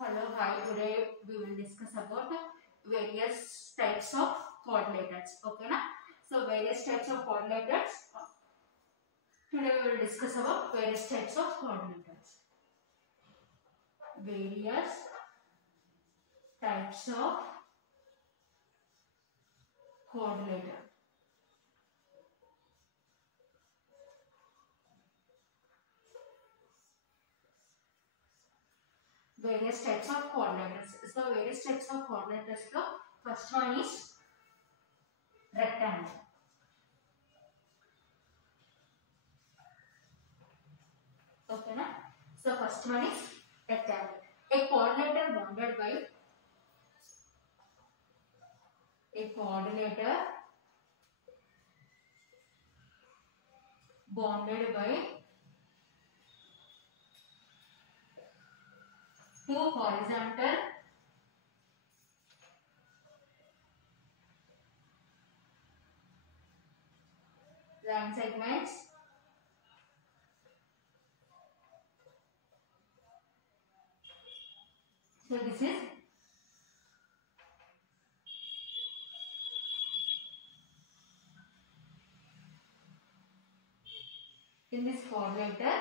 Hello, hi. Today we will discuss about various types of coordinators. Okay, na? So various types of coordinators. Today we will discuss about various types of coordinators. Various types of coordinator. Various types of coordinators. So various types of coordinators. So first one is rectangle. Okay, na? So first one is rectangle. A coordinator bounded by two horizontal line segments so this is in this coordinator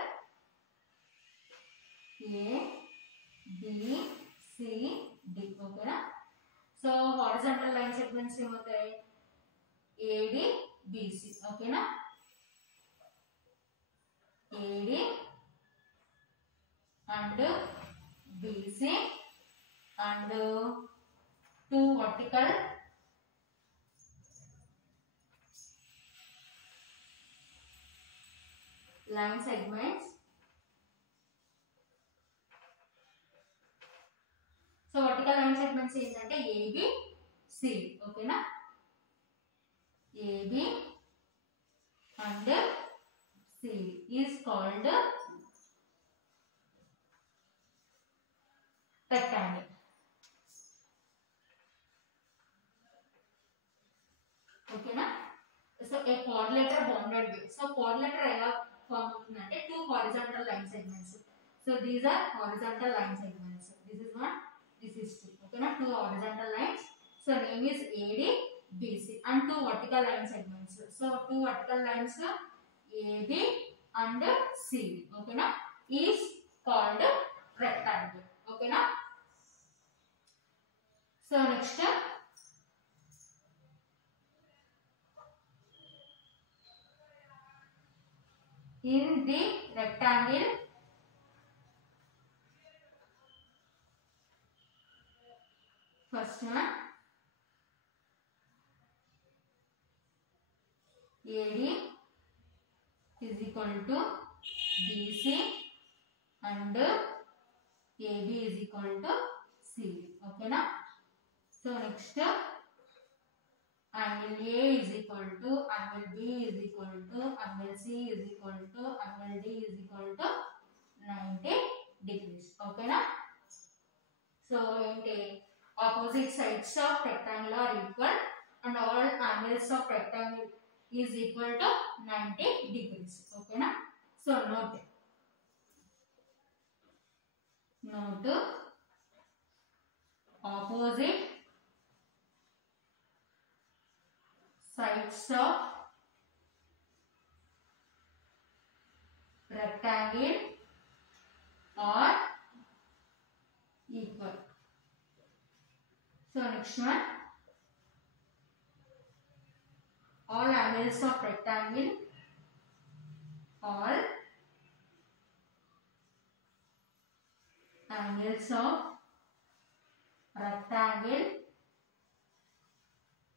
A B C D. Okay na? So horizontal line segments em hotayi AD BC. Okay na? AD and BC and two vertical line segments. So vertical line segments ఏంటంటే AB CD. Okay na? AB and CD is called rectangle. Okay na? So a quadrilateral bounded way. So quadrilateral ఎలా form అవుతుందంటే two horizontal line segments. So these are horizontal line segments. This is one, this is two. Okay na? Two horizontal lines. So name is AD BC and two vertical line segments. So two vertical lines AB and CD. Okay na? Is called rectangle. Okay na? So next in the rectangle first one AD is equal to BC and AB is equal to CD. Okay na? So next angle A is equal to angle B is equal to angle C is equal to angle D is equal to 90 degrees. Okay na? So opposite sides of rectangle are equal and all angles of rectangle is equal to 90 degrees. Okay na? So note opposite sides of rectangle are equal. So next one, all angles of rectangle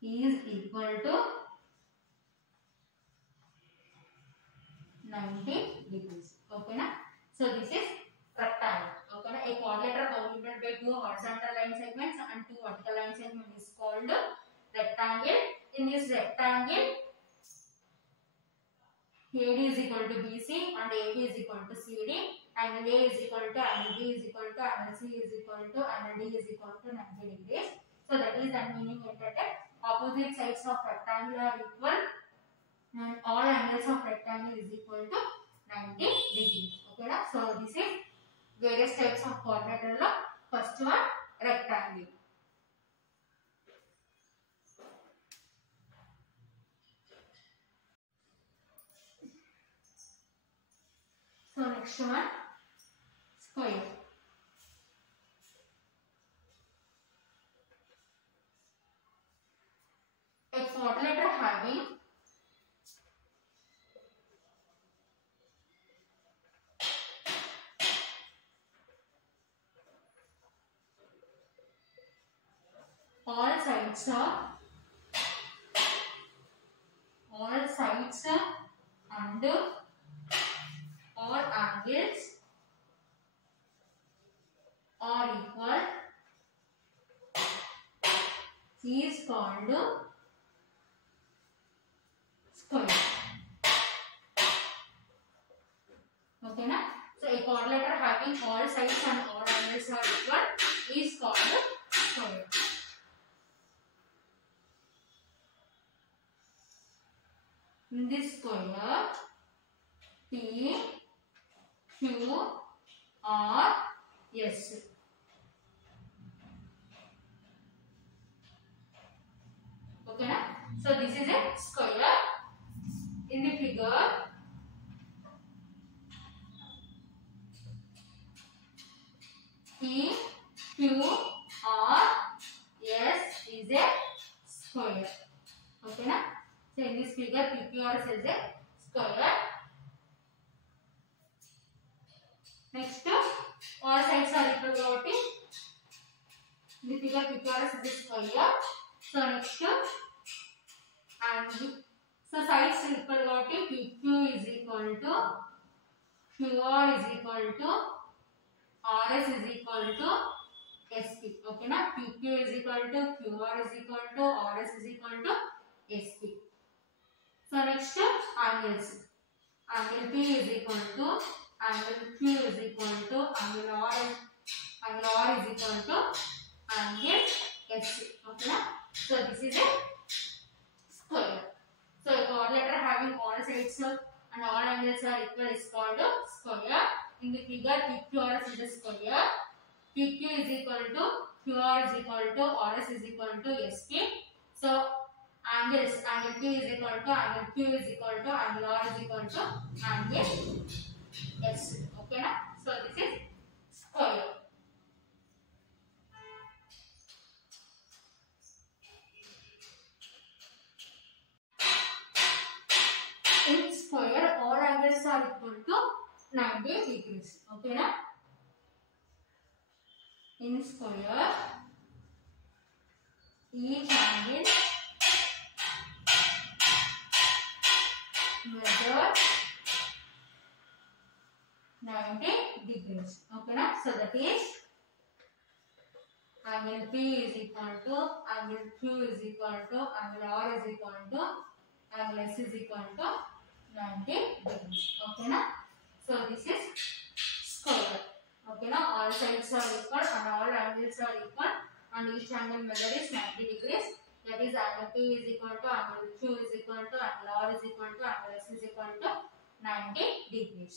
is equal to 90 degrees. Okay na? So this is rectangle. Okay na? A quadrilateral bounded by two horizontal line segments and two vertical line segments is called rectangle. In this rectangle AD is equal to BC and AB is equal to CD. Angle A is equal to angle B is equal to angle C is equal to angle D is equal to 90 degrees. So that is the meaning ఏంటంటే opposite sides of rectangle are equal and all angles of rectangle is equal to 90 degrees. Okay na? So this is various types of quadrilateral. First first one rectangle. So next one square. A quadrilateral having all sides and all angles are equal is called square. Okay na? So a quadrilateral having all sides and all angles are equal is called square. In this square, P, Q, R, S. Okay na? So this is a square. In the figure, P, Q, R, S is a square. Okay na? So in this figure, P, Q, R, S is a square. Next, all sides are equal కాబట్టి the figure P, Q, R, S is a square. So next, and so sides equal కాబట్టి PQ is equal to QR is equal to RS is equal to SP. Okay na? PQ is equal to QR is equal to RS is equal to SP. So next, angles. Angle P is equal to angle Q is equal to angle R is equal to angle SP. Okay na? So this is a square. So a quadrilateral having all sides and all angles are equal is called square. In the figure, PQRS is a square. PQ is equal to QR is equal to RS is equal to SP. So angles, angle P is equal to angle Q is equal to angle R is equal to angle S. Okay na? So this is square. In square, all angles are equal to 90 degrees. Okay na? In square, each angle measure 90 degrees. Okay na? So that is angle P is equal to angle Q is equal to angle R is equal to angle S is equal to 90 degrees. Okay na? So this is square. Okay na? All sides are equal and all angles are equal and each angle measure is 90 degrees. That is angle P is equal to angle Q is equal to angle R is equal to angle S is equal to 90 degrees.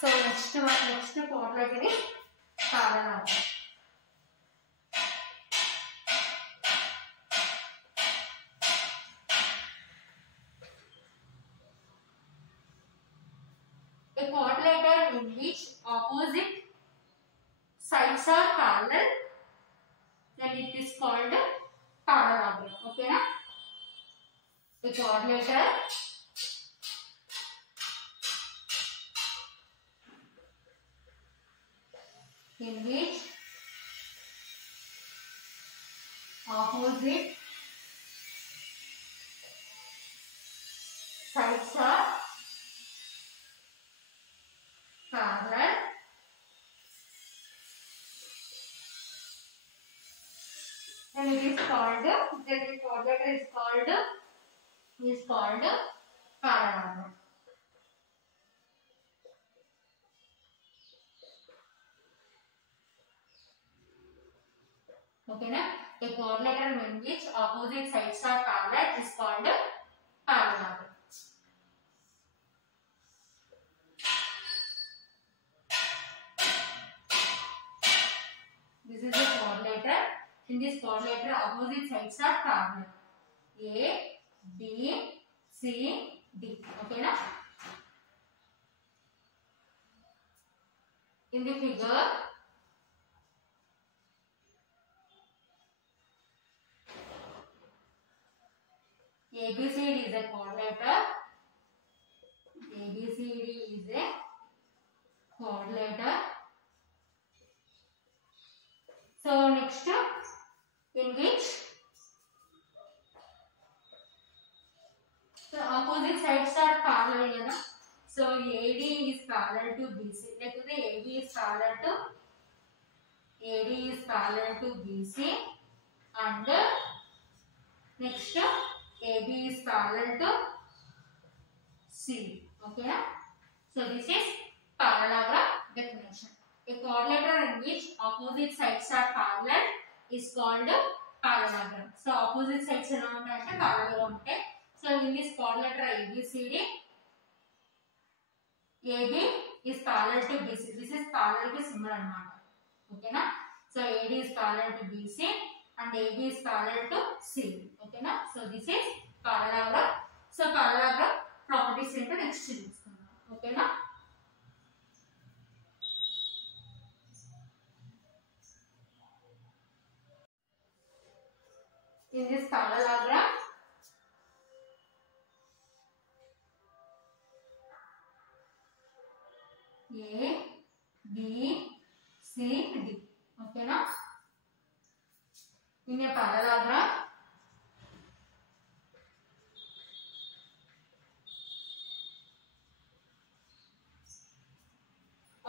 So next quadrilateral is parallel. A quadrilateral in which opposite sides are parallel, then it is called parallelogram. Okay na? A quadrilateral in which opposite sides are parallel, and it is called, then the quadrilateral is called parallelogram. Okay na? A quadrilateral in which opposite sides are parallel is called parallelogram. In this quadrilateral, opposite sides are parallel. A, B, C, D. Okay, na? In the figure, ABCD is a quadrilateral. ABCD is a quadrilateral. So next, in which the opposite sides are parallel. So AD is parallel to BC. Like the AD is parallel to BC, and next AB is parallel to C. Okay, na? So this is parallelogram definition. A quadrilateral in which opposite sides are parallel is called parallelogram. So opposite sides ఎలా ఉంటాయంటే parallel గా ఉంటాయి. So in this quadrilateral ABCD, AB is parallel to BC. This is parallel to similar అన్నమాట. Okay na? So AD is parallel to BC and AB is parallel to C. Okay na? So this is parallelogram. So parallelogram properties ఏంటో next చూసుకుందాం. Okay na? In this parallelogram, A, B, C, D. Okay na? In a parallelogram,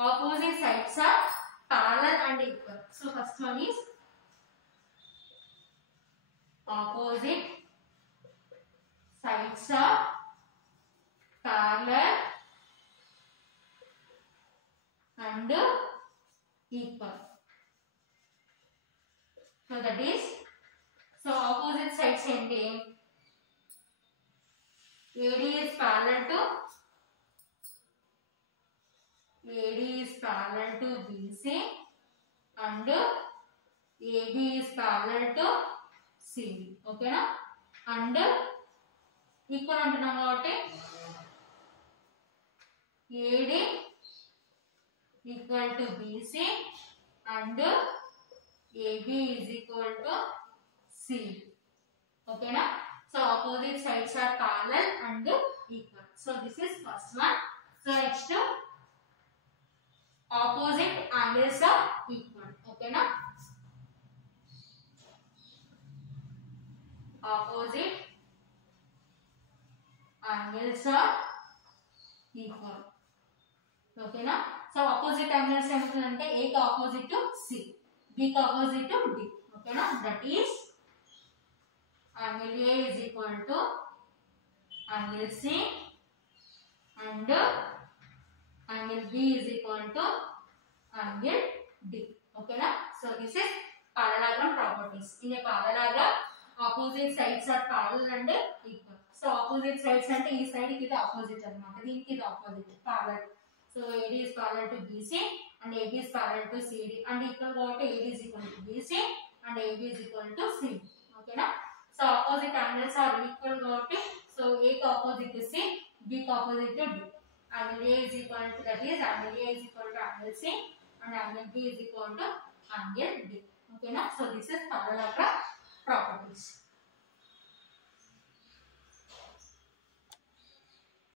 opposite sides are parallel and equal. So first one is opposite sides are parallel and equal. So that is, so opposite sides ఏంటి? AD is parallel to BC and AB is parallel to CD. Okay na? And equal అంటున్నాం కాబట్టి AD equal to BC and AB is equal to CD. Okay na? So opposite sides are parallel and equal. So this is first one. So next, opposite angles are equal. Okay na? Opposite angles are equal. Okay na? So opposite angles ఏమవుతుందంటే A కి opposite to C, B కి opposite to D. Okay na? That is angle A is equal to angle C and angle B is equal to angle D. Okay na? So this is parallelogram properties. In a parallelogram, opposite sides are parallel and equal. So opposite sides అంటే ఈ side కి ఇది opposite అన్నమాట, దీనికి ఇది opposite parallel. So AD is parallel to BC and AB is parallel to CD and equal కాబట్టి AD is equal to BC and AB is equal to CD. Okay na? So opposite angles are equal కాబట్టి, so A కి opposite to C, B కి opposite to D. Angle A is equal to, that is angle A is equal to angle C and angle B is equal to angle D. Okay na? So this is parallelogram properties.